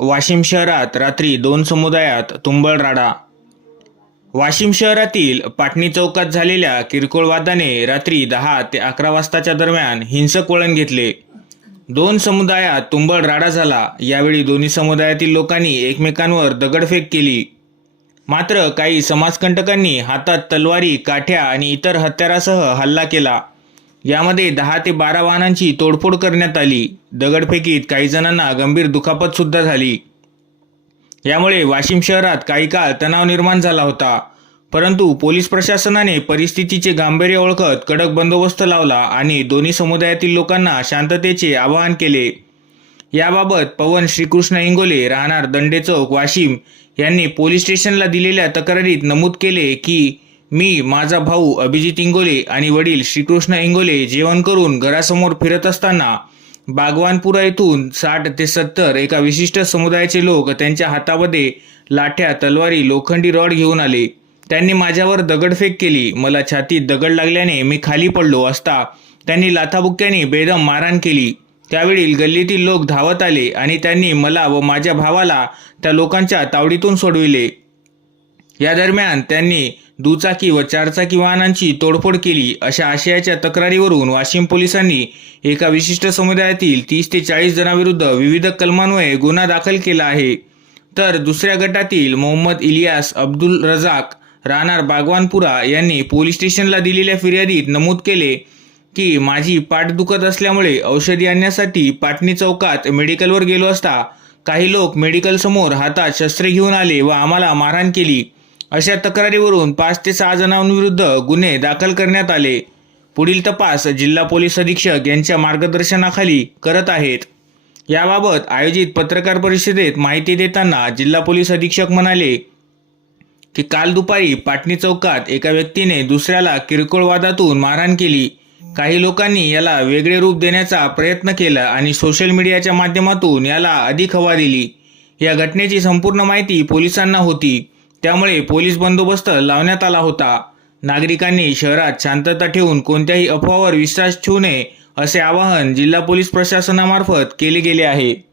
वाशिम शहरात रात्री दोन समुदायात तुंबळ राडा वाशिम शहरातील पाटणी चौकात झालेल्या किरकोळ वादाने रात्री दहा ते अकरा वाजताच्या दरम्यान हिंसक वळण घेतले. दोन समुदायात तुंबळ राडा झाला. यावेळी दोन्ही समुदायातील लोकांनी एकमेकांवर दगडफेक केली. मात्र काही समाजकंटकांनी हातात तलवारी काठ्या आणि इतर हत्यारासह हल्ला केला. यामध्ये दहा ते बारा वाहनांची तोडफोड करण्यात आली. दगडफेकीत काही जणांना गंभीर दुखापत सुद्धा झाली. यामुळे वाशिम शहरात काही काळ तणाव निर्माण झाला होता. परंतु पोलीस प्रशासनाने परिस्थितीचे गांभीर्य ओळखत कडक बंदोबस्त लावला आणि दोन्ही समुदायातील लोकांना शांततेचे आवाहन केले. याबाबत पवन श्रीकृष्ण इंगोले राहणार दंडे चौक वाशिम यांनी पोलीस स्टेशनला दिलेल्या तक्रारीत नमूद केले की मी माझा भाऊ अभिजित इंगोले आणि वडील श्रीकृष्ण इंगोले जेवण करून घरासमोर फिरत असताना बागवानपुरा येथून साठ ते सत्तर एका विशिष्ट समुदायाचे लोक त्यांच्या हातामध्ये लाठ्या तलवारी लोखंडी रॉड घेऊन आले. त्यांनी माझ्यावर दगडफेक केली. मला छातीत दगड लागल्याने मी खाली पडलो असता त्यांनी लाथाबुक्क्याने बेदम मारहाण केली. त्यावेळी गल्लीतील लोक धावत आले आणि त्यांनी मला व माझ्या भावाला त्या लोकांच्या तावडीतून सोडविले. या दरम्यान त्यांनी दुचाकी व चारचाकी वाहनांची तोडफोड केली अशा आशयाच्या तक्रारीवरून वाशिम पोलिसांनी एका विशिष्ट समुदायातील तीस ते चाळीस जणांविरुद्ध विविध कलमांमुळे गुन्हा दाखल केला आहे. तर दुसऱ्या गटातील मोहम्मद इलियास अब्दुल रजाक राहणार बागवानपुरा यांनी पोलीस स्टेशनला दिलेल्या फिर्यादीत नमूद केले की माझी पाठ दुखत असल्यामुळे औषधी आणण्यासाठी पाटणी चौकात मेडिकलवर गेलो असता काही लोक मेडिकलसमोर हातात शस्त्रे घेऊन आले व आम्हाला मारहाण केली. अशा तक्रारीवरून पाच ते सहा जणांविरुद्ध गुन्हे दाखल करण्यात आले. पुढील तपास जिल्हा पोलीस अधीक्षक यांच्या मार्गदर्शनाखाली करत आहेत. याबाबत आयोजित पत्रकार परिषदेत माहिती देताना जिल्हा पोलीस अधीक्षक म्हणाले की काल दुपारी पाटणी चौकात एका व्यक्तीने दुसऱ्याला किरकोळ वादातून मारहाण केली. काही लोकांनी याला वेगळे रूप देण्याचा प्रयत्न केला आणि सोशल मीडियाच्या माध्यमातून याला अधिक हवा दिली. या घटनेची संपूर्ण माहिती पोलिसांना होती. त्यामुळे पोलीस बंदोबस्त लावण्यात आला होता. नागरिकांनी शहरात शांतता ठेवून कोणत्याही अफवावर विश्वास ठेवू नये असे आवाहन जिल्हा पोलीस प्रशासनामार्फत केले गेले आहे.